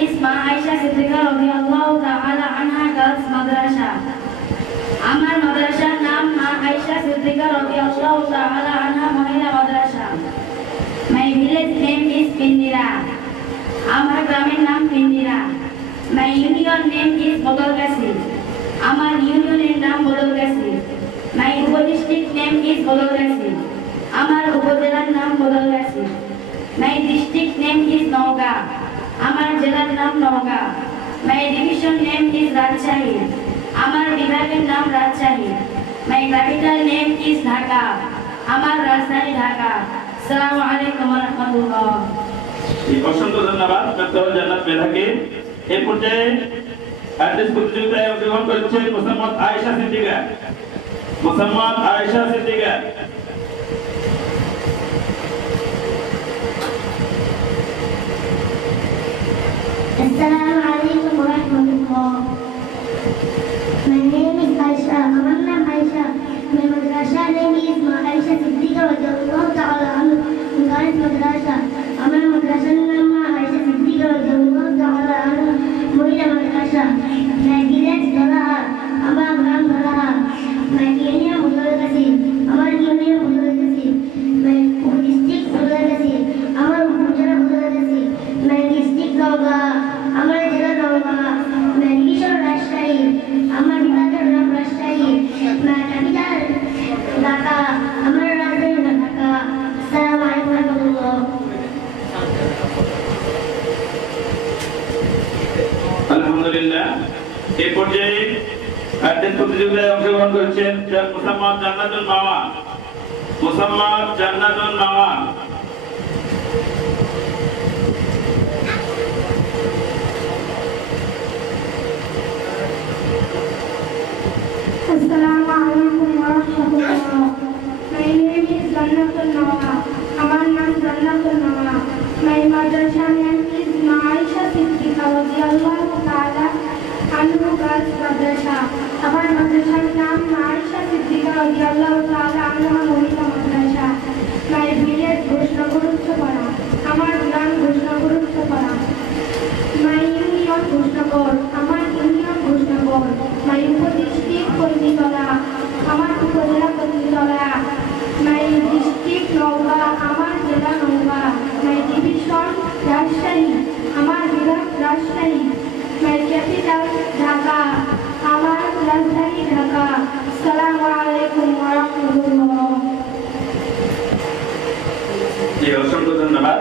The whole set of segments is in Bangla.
is Ma Aisha Siddiqa radhiyallahu ta'ala anha Girls Madrasa. আমার মাদ্রাসার নাম মা আয়েশা সিদ্দিকা রাদিয়াল্লাহু তাআলা আনহা মহিলা মাদ্রাসা। My village name is Pindira. আমার গ্রামের নাম পিন্দিরা। My union name is Badalgachhi. আমার ইউনিয়নের নাম বদলগাছি। My উপডিস্ট্রিক্ট নেম ইজ বদলগাছি। আমার উপজেলার নাম Badalgachhi. My district name is Naogaon. আমার জেলার নাম Naogaon. My division name is Rajshahi. আমার বিভাগের নাম Rajshahi. My capital name is Dhaka. আমার রাজধানী ঢাকা। আসসালামু আলাইকুম ওয়া রাহমাতুল্লাহ। অসংখ্য ধন্যবাদ ডক্টর জান্নাত মেধাকে। এই পর্যায়ে অ্যাড্রেস প্রতিযোগিতায় অংশগ্রহণ করেছেন Mosammat Ayesha Siddika. Mosammat Ayesha Siddika. Assalamu alaikum wa rahmatullah. My name is Aisha. আমার নাম Ayesha. My madrasa name is Ma Aisha Siddiqa radhiyallahu ta'ala anha Girls Madrasa. আমার মাদ্রাসার নাম মা আয়েশা সিদ্দিকা রাদিয়াল্লাহু তাআলা আনহা মহিলা মাদ্রাসা। My village ধলাহা। আমার গ্রাম ধলাহা। My union Badalgachhi. আমার union Badalgachhi. My district Badalgachhi. আমার উপজেলা বদলগাছি। My district Naogaon. আমার জেলা নওগাঁ। My division Rajshahi. আমার বিভাগের নাম রাজশাহী। My capital Dhaka. আমার রাজধানী ঢাকা। আসসালামু আলাইকুম ওয়া রাহমাতুল্লাহ। আলহামদুলিল্লাহ। এই পর্যায়ে অ্যাড্রেস প্রতিযোগিতায় অংশগ্রহণ করেছেন মোসাম্মদ জান্নাতুল মাওয়া। মোসাম্মদ জান্নাতুল মাওয়া। Assalamu alaikum wa rahmatullah. My name is Jannatul Nawa. আমার নাম জান্নাতুল নাওয়া। My madrasa name is Ma Aisha Siddiqa radhiyallahu ta'ala anha Girls Madrasa. আমার মাদ্রাসার নাম মা আয়েশা সিদ্দিকা রাদিয়াল্লাহু তাআলা আনহা মহিলা মাদ্রাসা। My village Ghoshnagar উচ্চপাড়া। আমার গ্রাম ঘোষনগর উচ্চপাড়া। My union Ghoshnagar. আমার ইউনিয়ন ঘোষনগর। My উপডিস্ট্রিক্ট কর্মীতলা। আমার উপজেলা কর্মীতলা। My district Naogaon. আমার জেলা নওগাঁ। My division Rajshahi. আমার বিভাগ রাজশাহী। My capital Dhaka. আমার রাজধানী ঢাকা। আসসালামু আলাইকুম ওয়া রাহমাতুল্লাহ। অসংখ্য ধন্যবাদ।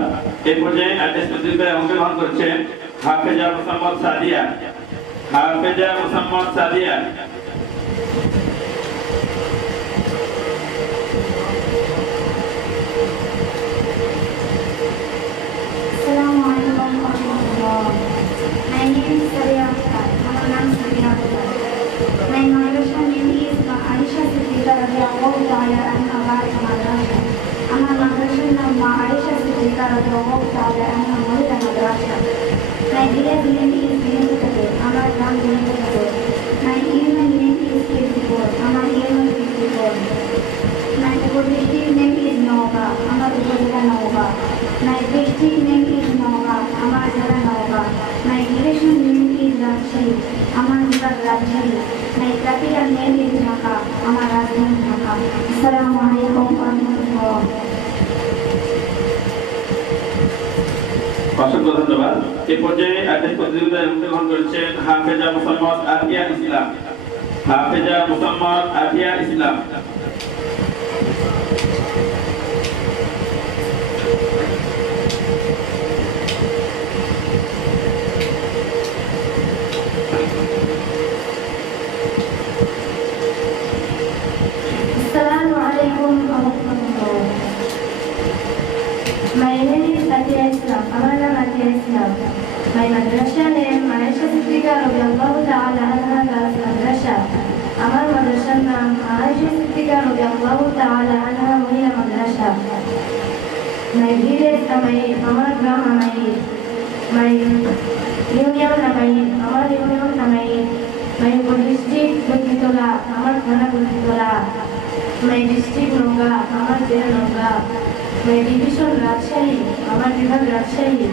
এই পর্যায়ে অ্যাড্রেস প্রতিযোগিতায় অংশগ্রহণ করেছেন হাফেজা Mosammat Sadia. হাফেজা Mosammat Sadia. Assalamu alaikum wa rahmatullah. My name is Sabiha Akhtar. আমার নাম Sabia Akhtar. My madrasa name is Ma Aisha Siddiqa radhiyallahu ta'ala anha Girls Madrasa. আমার মাদ্রাসার নাম মা আয়েশা সিদ্দিকা রাদিয়াল্লাহু তাআলা আনহা মহিলা মাদ্রাসা। My village name is বিনন্দপুর। আমার গ্রাম বিনন্দপুর। My union name is Kirtipur. আমার union Kirtipur. My district name is Naogaon. আমার উপজেলা Naogaon. My district name is Naogaon. আমার জেলা Naogaon. My division name is Rajshahi. আমার বিভাগ Rajshahi. My capital name is Dhaka. আমার রাজধানী ঢাকা। আসসালামু আলাইকুম ওয়া রাহমাতুল্লাহ। অসংখ্য ধন্যবাদ। এই পর্যায়ে অ্যাড্রেস প্রতিযোগিতায় অংশগ্রহণ করেছেন হাফেজা মোসাম্মদ আফিয়া ইসলাম। হাফেজা মোসাম্মদ আফিয়া ইসলাম। Assalamu alaikum wa rahmatullah. My name is Atia Islam. আমার নাম আতিয়া ইসলাম। My madrasa name Ma Aisha Siddiqa radhiyallahu ta'ala anha Girls Madrasa. আমার মাদ্রাসার নাম মা আয়েশা সিদ্দিকা রাদিয়াল্লাহু তাআলা আনহা মহিলা মাদ্রাসা। My village Amair. আমার গ্রাম আমাইর। My union Amair. আমার ইউনিয়ন আমাইর। My district বগিতলা। আমার থানা বগিতলা। My district Naogaon. আমার জেলা নওগাঁ। My division Rajshahi. আমার বিভাগ রাজশাহী।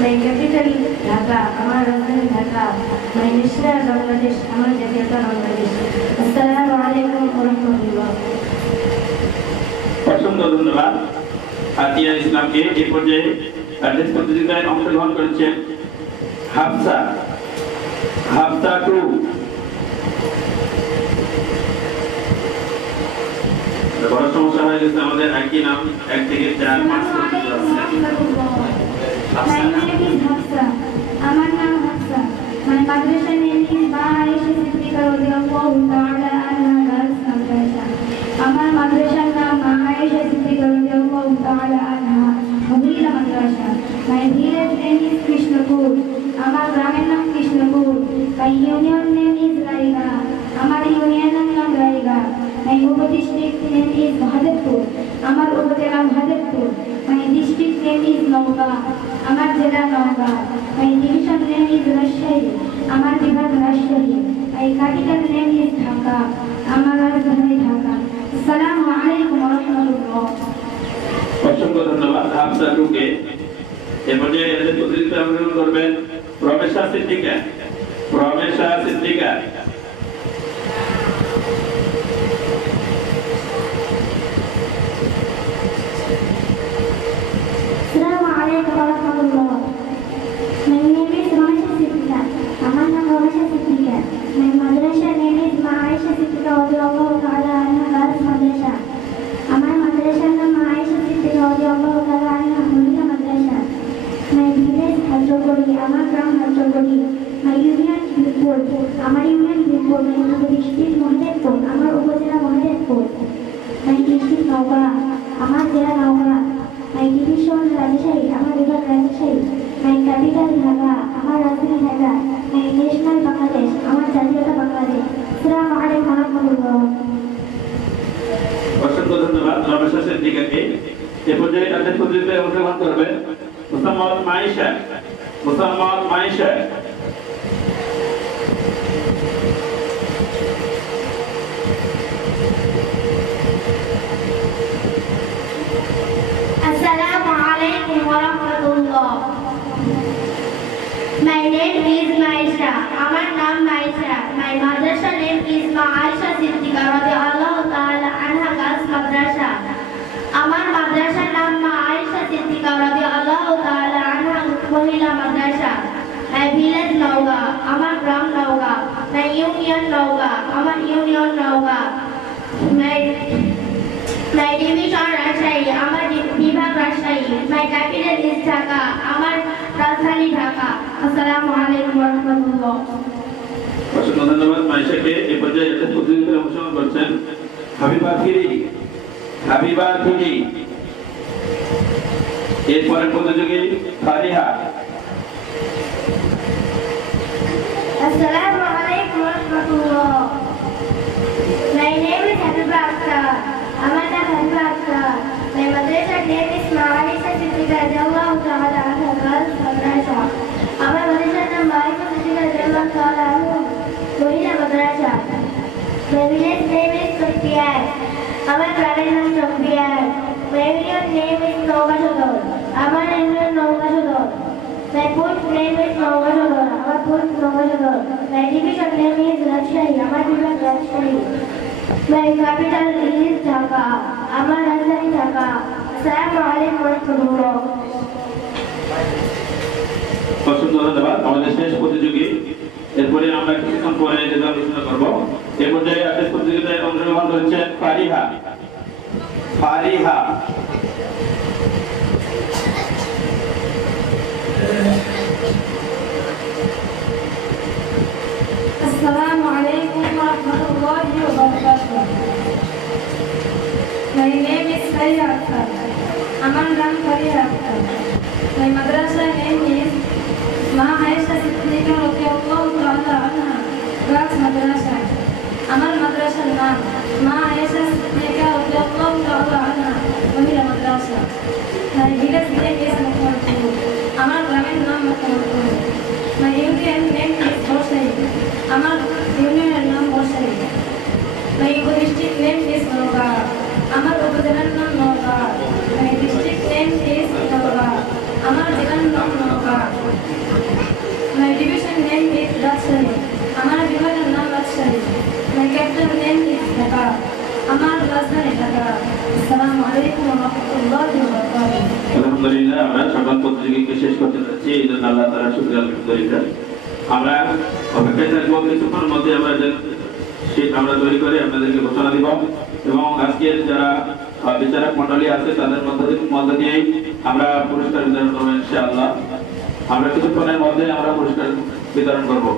My capital Dhaka, আমার রাজধানী ঢাকা। My national বাংলাদেশ, আমার জাতীয়তা বাংলাদেশ। আসসালামু আলাইকুম ওয়া রাহমাতুল্লাহ। অসংখ্য ধন্যবাদ আতিয়া ইসলামকে। এই পর্যায়ে অ্যাড্রেস প্রতিযোগিতায় অংশগ্রহণ করেছেন হাফসা হাফসা 2। বড় সমস্যা হয়ে গেছে, আমাদের একই নাম 1 থেকে 4 5 পর্যন্ত আছে। My name is Hafsa. আমার নাম Hafsa. My madrasa name is Ba Aisha Siddiqa radhiyallahu ta'ala anha Girls Madrasa. আমার মাদ্রাসার নাম মা আয়েশা সিদ্দিকা রাদিয়াল্লাহু তাআলা আনহা মহিলা মাদ্রাসা। My village name is Krishnapur. আমার গ্রামের নাম Krishnapur. My union name is রায়গা। আমার ইউনিয়নের নাম রায়গা। My district name is Bahadurpur. আমার উপজেলা Bahadurpur. My district name is Naogaon. আমার জেলা Naogaon. My division name is Rajshahi. আমার বিভাগ Rajshahi. My capital name is Dhaka. আমার রাজধানী ঢাকা। আসসালামু আলাইকুম ওয়া রাহমাতুল্লাহ। অসংখ্য ধন্যবাদ হাফসা 2 কে। এই পর্যায়ে অ্যাড্রেস প্রতিযোগিতায় অংশগ্রহণ করবেন প্রমেশা Siddika. প্রমেশা Siddika. Assalamu alaikum warahmatullah. My name is Ramesha Siddiqa. আমার নাম Ramesha Siddiqa. My madrasa name is Ma Aisha Siddiqa radhiyallahu ta'ala anha Girls Madrasa. আমার মাদ্রাসার নাম মা আয়েশা সিদ্দিকা রাদিয়াল্লাহু তাআলা আনহা মহিলা মাদ্রাসা। My village হাজরগড়ি। আমার গ্রাম হাজরগড়ি। My union Birpur. আমার union Birpur. My district Mahadebpur. আমার উপজেলা মহাদেবপুর। My district Naogaon. আমার জেলা নওগাঁ। My division Rajshahi. আমার বিভাগ রাজশাহী। My capital Dhaka. আমার রাজধানী ঢাকা। My national Bangladesh. আমার জাতীয়তা বাংলাদেশ। আসসালামু আলাইকুম ওয়া রাহমাতুল্লাহ। অসংখ্য ধন্যবাদ রমেশা সিদ্দিকাকে। এই পর্যায়ে অ্যাড্রেস প্রতিযোগিতায় অংশগ্রহণ করবেন Musammat Maisha. Musammat Maisha. Assalamu alaikum wa rahmatullah. My name is Maisha. আমার নাম Maisha. My madrasa name is Ma Aisha Siddiqa radhiyallahu ta'ala anha Girls Madrasa. আমার মাদ্রাসার নাম মা আয়েশা সিদ্দিকা রাদিয়াল্লাহু তাআলা আনহা মহিলা মাদ্রাসা। My village Naogaon. আমার গ্রাম নওগাঁ। My union Naogaon. আমার union Naogaon. My division Rajshahi. আমার বিভাগ Rajshahi. My capital is Dhaka. আমার রাজধানী ঢাকা। আসসালামু আলাইকুম ওয়া রাহমাতুল্লাহ। অসংখ্য ধন্যবাদ মাইশাকে। এই পর্যায়ে অ্যাড্রেস প্রতিযোগিতায় অংশগ্রহণ করছেন হাবিবা ফিরি। হাবিবা ফিরি। এরপরে প্রতিযোগী Fariha. Assalamu alaikum wa rahmatullah. My name is Habiba Akhtar. আমার নাম Habiba Akter. My madrasa name is Ma Aisha Siddiqa radhiyallahu ta'ala anha Girls Madrasa. আমার মাদ্রাসার নাম মা আয়েশা সিদ্দিকা রাদিয়াল্লাহু ta'ala anha মহিলা মাদ্রাসা। My village name is Chokpiyar. আমার গ্রামের নাম চকবিয়ার। My union name is Naogaon সদর। আমার ইউনিয়ন নওগাঁ সদর। My post name is Naogaon সদর। আমার post নওগাঁ সদর। My division name is Rajshahi. আমার বিভাগ Rajshahi. My capital is Dhaka. আমার রাজধানী ঢাকা। আসসালামু আলাইকুম ওয়া রাহমাতুল্লাহ। অসংখ্য ধন্যবাদ আমাদের শেষ প্রতিযোগী। এরপরে আমরা কিছুক্ষণ পরে রেজাল্ট ঘোষণা করব। এই পর্যায়ে অ্যাড্রেস প্রতিযোগিতায় অংশগ্রহণ করছেন Fariha. Fariha. Assalamu alaikum wa rahmatullahi wa barakatuh. My name is Fariha Akhtar. আমার নাম Fariha Akhtar. My madrasa name is Ma Aisha Siddiqa radhiyallahu ta'ala anha Girls Madrasa. আমার মাদ্রাসার নাম মা আয়েশা সিদ্দিকা রাদিয়াল্লাহু তাআলা আনহা মহিলা মাদ্রাসা। My village name is Muhammadpur. আমার গ্রামের নাম Muhammadpur. My union name is বর্ষাই। আমার ইউনিয়নের নাম বর্ষাই। My district name is Naogaon. আমার উপজেলার নাম Naogaon. My district name is Naogaon. আমার জেলার নাম নওগাঁ। রাজশাহী। আমার বিভাগের নাম Rajshahi. My capital name is Dhaka. আমার রাজধানী ঢাকা। আসসালামু আলাইকুম ওয়া রাহমাতুল্লাহি ওয়া বারাকাতুহু। আলহামদুলিল্লাহ আমরা সকল প্রতিযোগীকে শেষ করতে যাচ্ছি এই জন্য আল্লাহ তাআলা শুকরিয়া আলহামদুলিল্লাহ। আমরা অপেক্ষায় থাকবো কিছুক্ষণের মধ্যে আমরা শীট আমরা তৈরি করে আপনাদেরকে ঘোষণা দিব এবং আজকের যারা বিচারক মণ্ডলী আছে তাদের মধ্য দিয়ে আমরা পুরস্কার বিতরণ করবো ইনশাআল্লাহ। আমরা কিছুক্ষণের মধ্যে আমরা পুরস্কার বিতরণ করবো।